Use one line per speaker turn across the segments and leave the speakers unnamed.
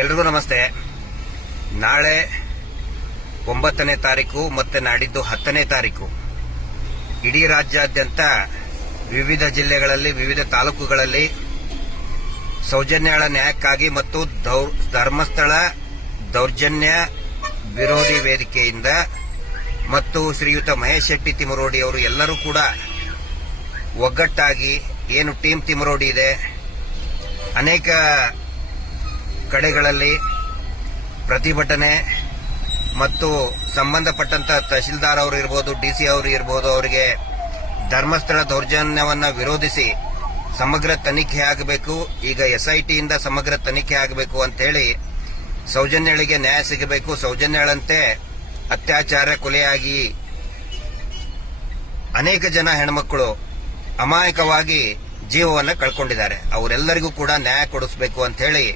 ಎಲ್ರಿಗೂ ನಮಸ್ತೆ. ನಾಳೆ ಒಂಬತ್ತನೇ ತಾರೀಕು ಮತ್ತೆ ನಾಡಿದ್ದು ಹತ್ತನೇ ತಾರೀಕು. ಇಡೀ ರಾಜ್ಯಾದ್ಯಂತ ವಿವಿಧ ಜಿಲ್ಲೆಗಳಲ್ಲಿ, ವಿವಿಧ ತಾಲೂಕುಗಳಲ್ಲಿ ಸೌಜನ್ಯಗಳ ನ್ಯಾಯಕ್ಕಾಗಿ ಮತ್ತು ಧರ್ಮಸ್ಥಳ ದೌರ್ಜನ್ಯ ವಿರೋಧಿ ವೇದಿಕೆಯಿಂದ ಮತ್ತು ಶ್ರೀಯುತ ಮಹೇಶ್ ಶೆಟ್ಟಿ ತಿಮರೋಡಿ ಅವರು ಎಲ್ಲರೂ ಕೂಡ ಒಗ್ಗಟ್ಟಾಗಿ ಏನು ಟೀಮ್ ತಿಮರೋಡಿ ಇದೆ. ಅನೇಕ ಕಡೆಗಳಲ್ಲಿ ಪ್ರತಿಭಟನೆ ಮತ್ತು ಸಂಬಂಧಪಟ್ಟಂತ ತಹಶೀಲ್ದಾರ್ ಅವರು ಇರ್ಬೋದು ಡಿಸಿ ಅವರು ಇರ್ಬೋದು, ಅವರಿಗೆ ಧರ್ಮಸ್ಥಳ ದೌರ್ಜನ್ಯವನ್ನು ವಿರೋಧಿಸಿ ಸಮಗ್ರ ತನಿಖೆ ಆಗಬೇಕು, ಈಗ ಎಸ್ಐಟಿಯಿಂದ ಸಮಗ್ರ ತನಿಖೆ ಆಗಬೇಕು ಅಂತೇಳಿ ಸೌಜನ್ಯಳಿಗೆ ನ್ಯಾಯ ಸಿಗಬೇಕು. ಸೌಜನ್ಯಳಂತೆ ಅತ್ಯಾಚಾರ ಕೊಲೆಯಾಗಿ ಅನೇಕ ಜನ ಹೆಣ್ಮಕ್ಕಳು ಅಮಾಯಕವಾಗಿ ಜೀವವನ್ನು ಕಳ್ಕೊಂಡಿದ್ದಾರೆ. ಅವರೆಲ್ಲರಿಗೂ ಕೂಡ ನ್ಯಾಯ ಕೊಡಿಸಬೇಕು ಅಂತ ಹೇಳಿ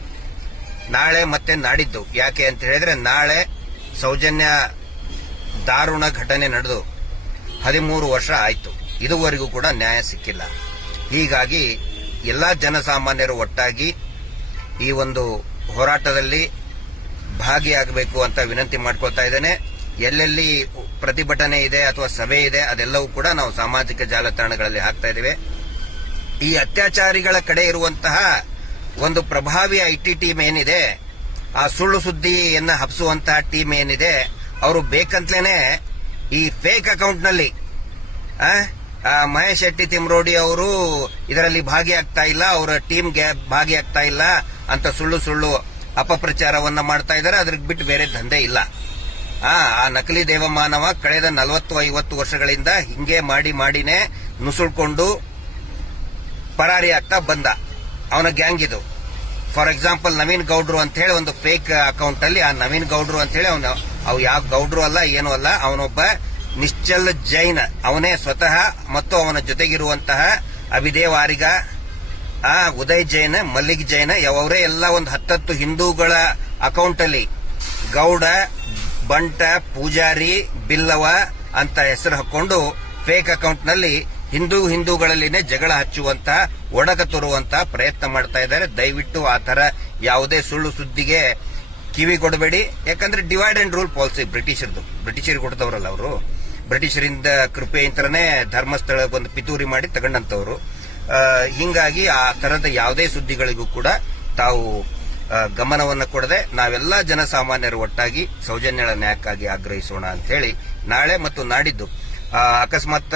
ನಾಳೆ ಮತ್ತೆ ನಾಡಿದ್ದು. ಯಾಕೆ ಅಂತ ಹೇಳಿದ್ರೆ ನಾಳೆ ಸೌಜನ್ಯ ದಾರುಣ ಘಟನೆ ನಡೆದು ಹದಿಮೂರು ವರ್ಷ ಆಯಿತು. ಇದುವರೆಗೂ ಕೂಡ ನ್ಯಾಯ ಸಿಕ್ಕಿಲ್ಲ. ಹೀಗಾಗಿ ಎಲ್ಲ ಜನಸಾಮಾನ್ಯರು ಒಟ್ಟಾಗಿ ಈ ಒಂದು ಹೋರಾಟದಲ್ಲಿ ಭಾಗಿಯಾಗಬೇಕು ಅಂತ ವಿನಂತಿ ಮಾಡ್ಕೊಳ್ತಾ ಇದ್ದೇನೆ. ಎಲ್ಲೆಲ್ಲಿ ಪ್ರತಿಭಟನೆ ಇದೆ ಅಥವಾ ಸಭೆ ಇದೆ ಅದೆಲ್ಲವೂ ಕೂಡ ನಾವು ಸಾಮಾಜಿಕ ಜಾಲತಾಣಗಳಲ್ಲಿ ಹಾಕ್ತಾ ಇದ್ದೇವೆ. ಈ ಅತ್ಯಾಚಾರಿಗಳ ಕಡೆ ಇರುವಂತಹ ಒಂದು ಪ್ರಭಾವಿ ಐ ಟಿ ಟೀಮ್ ಏನಿದೆ ಆ ಸುಳ್ಳು ಸುದ್ದಿಯನ್ನು ಹಬ್ಸುವಂತಹ ಟೀಮ್ ಏನಿದೆ ಅವರು ಬೇಕಂತಲೇನೆ ಈ ಫೇಕ್ ಅಕೌಂಟ್ನಲ್ಲಿ ಆ, ಆ, ಮಹೇಶ್ ಶೆಟ್ಟಿ ತಿಮ್ರೋಡಿ ಅವರು ಇದರಲ್ಲಿ ಭಾಗಿಯಾಗ್ತಾ ಇಲ್ಲ ಅವರ ಟೀಮ್ಗೆ ಭಾಗಿಯಾಗ್ತಾ ಇಲ್ಲ ಅಂತ ಸುಳ್ಳು ಸುಳ್ಳು ಅಪಪ್ರಚಾರವನ್ನ ಮಾಡ್ತಾ ಇದ್ದಾರೆ. ಅದ್ರಿಗೆ ಬಿಟ್ಟು ಬೇರೆ ದಂಧೆ ಇಲ್ಲ. ಆ ಆ ನಕಲಿ ದೇವಮಾನವ ಕಳೆದ ನಲವತ್ತು ಐವತ್ತು ವರ್ಷಗಳಿಂದ ಹಿಂಗೆ ಮಾಡಿ ಮಾಡಿನೇ ನುಸುಳ್ಕೊಂಡು ಪರಾರಿ ಆಗ್ತಾ ಬಂದ. ಅವನ ಗ್ಯಾಂಗ್ ಇದು. ಫಾರ್ ಎಕ್ಸಾಂಪಲ್ ನವೀನ್ ಗೌಡ್ರು ಅಂತ ಹೇಳಿ ಒಂದು ಫೇಕ್ ಅಕೌಂಟ್ ಅಲ್ಲಿ ಆ ನವೀನ್ ಗೌಡ್ರು ಅಂತ ಹೇಳಿ ಅವನು, ಅವ್ ಯಾವ ಗೌಡ್ರು ಅಲ್ಲ, ಏನೂ ಅಲ್ಲ, ಅವನೊಬ್ಬ ನಿಶ್ಚಲ್ ಜೈನ್, ಅವನೇ ಸ್ವತಃ ಮತ್ತು ಅವನ ಜೊತೆಗಿರುವಂತಹ ಅಭಿದೇವಾರಿಗ, ಆ ಉದಯ್ ಜೈನ್, ಮಲ್ಲಿಕ್ ಜೈನ್ ಅವರೇ ಎಲ್ಲ ಒಂದು ಹತ್ತತ್ತು ಹಿಂದೂಗಳ ಅಕೌಂಟ್ ಅಲ್ಲಿ ಗೌಡ, ಬಂಟ, ಪೂಜಾರಿ, ಬಿಲ್ಲವ ಅಂತ ಹೆಸರು ಹಾಕೊಂಡು ಫೇಕ್ ಅಕೌಂಟ್ನಲ್ಲಿ ಹಿಂದೂ ಹಿಂದೂಗಳಲ್ಲಿನೇ ಜಗಳ ಹಚ್ಚುವಂತ ಒಣಗ ತರುವಂತ ಪ್ರಯತ್ನ ಮಾಡ್ತಾ ಇದ್ದಾರೆ. ದಯವಿಟ್ಟು ಆ ತರ ಯಾವುದೇ ಸುಳ್ಳು ಸುದ್ದಿಗೆ ಕಿವಿ ಕೊಡಬೇಡಿ. ಯಾಕಂದ್ರೆ ಡಿವೈಡ್ ಅಂಡ್ ರೂಲ್ ಪಾಲಿಸಿ ಬ್ರಿಟಿಷರ್ದು. ಬ್ರಿಟಿಷರಿಗೆ ಕೊಡ್ತವ್ರಲ್ಲ ಅವರು. ಬ್ರಿಟಿಷರಿಂದ ಕೃಪೆಯಿಂದನೇ ಧರ್ಮಸ್ಥಳ ಒಂದು ಪಿತೂರಿ ಮಾಡಿ ತಗೊಂಡಂತವ್ರು ಹಿಂಗಾಗಿ ಆ ತರದ ಯಾವುದೇ ಸುದ್ದಿಗಳಿಗೂ ಕೂಡ ತಾವು ಗಮನವನ್ನು ಕೊಡದೆ ನಾವೆಲ್ಲ ಜನಸಾಮಾನ್ಯರು ಒಟ್ಟಾಗಿ ಸೌಜನ್ಯಗಳ ನ್ಯಾಯಕ್ಕಾಗಿ ಆಗ್ರಹಿಸೋಣ ಅಂತ ಹೇಳಿ ನಾಳೆ ಮತ್ತು ನಾಡಿದ್ದು ಅಕಸ್ಮಾತ್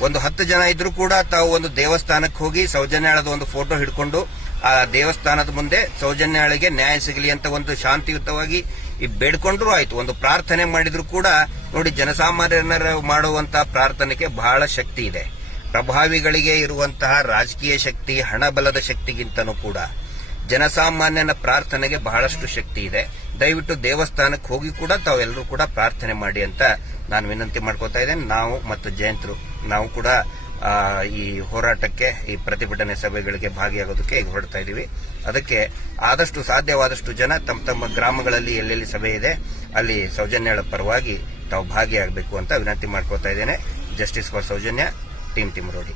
ಒಂದು ಹತ್ತು ಜನ ಇದ್ರೂ ಕೂಡ ತಾವು ಒಂದು ದೇವಸ್ಥಾನಕ್ಕೆ ಹೋಗಿ ಸೌಜನ್ಯಾಳದ ಒಂದು ಫೋಟೋ ಹಿಡ್ಕೊಂಡು ಆ ದೇವಸ್ಥಾನದ ಮುಂದೆ ಸೌಜನ್ಯಾಳಿಗೆ ನ್ಯಾಯ ಸಿಗಲಿ ಅಂತ ಒಂದು ಶಾಂತಿಯುತವಾಗಿ ಈ ಬೇಡ್ಕೊಂಡ್ರು ಆಯ್ತು. ಒಂದು ಪ್ರಾರ್ಥನೆ ಮಾಡಿದ್ರು ಕೂಡ ನೋಡಿ ಜನಸಾಮಾನ್ಯರ ಮಾಡುವಂತಹ ಪ್ರಾರ್ಥನೆಗೆ ಬಹಳ ಶಕ್ತಿ ಇದೆ. ಪ್ರಭಾವಿಗಳಿಗೆ ಇರುವಂತಹ ರಾಜಕೀಯ ಶಕ್ತಿ, ಹಣಬಲದ ಶಕ್ತಿಗಿಂತನೂ ಕೂಡ. ಜನಸಾಮಾನ್ಯನ ಪ್ರಾರ್ಥನೆಗೆ ಬಹಳಷ್ಟು ಶಕ್ತಿ ಇದೆ. ದಯವಿಟ್ಟು ದೇವಸ್ಥಾನಕ್ಕೆ ಹೋಗಿ ಕೂಡ ತಾವೆಲ್ಲರೂ ಕೂಡ ಪ್ರಾರ್ಥನೆ ಮಾಡಿ ಅಂತ ನಾನು ವಿನಂತಿ ಮಾಡ್ಕೋತಾ ಇದ್ದೇನೆ. ನಾವು ಮತ್ತು ಜಯಂತರು, ನಾವು ಕೂಡ ಈ ಹೋರಾಟಕ್ಕೆ, ಈ ಪ್ರತಿಭಟನೆ ಸಭೆಗಳಿಗೆ ಭಾಗಿಯಾಗೋದಕ್ಕೆ ಈಗ ಹೊರಡ್ತಾ ಇದ್ದೀವಿ. ಅದಕ್ಕೆ ಆದಷ್ಟು ಸಾಧ್ಯವಾದಷ್ಟು ಜನ ತಮ್ಮ ತಮ್ಮ ಗ್ರಾಮಗಳಲ್ಲಿ ಎಲ್ಲೆಲ್ಲಿ ಸಭೆ ಇದೆ, ಅಲ್ಲಿ ಸೌಜನ್ಯಗಳ ಪರವಾಗಿ ತಾವು ಭಾಗಿಯಾಗಬೇಕು ಅಂತ ವಿನಂತಿ ಮಾಡ್ಕೋತಾ ಇದ್ದೇನೆ. Justice for Soujanya, team Thimarodi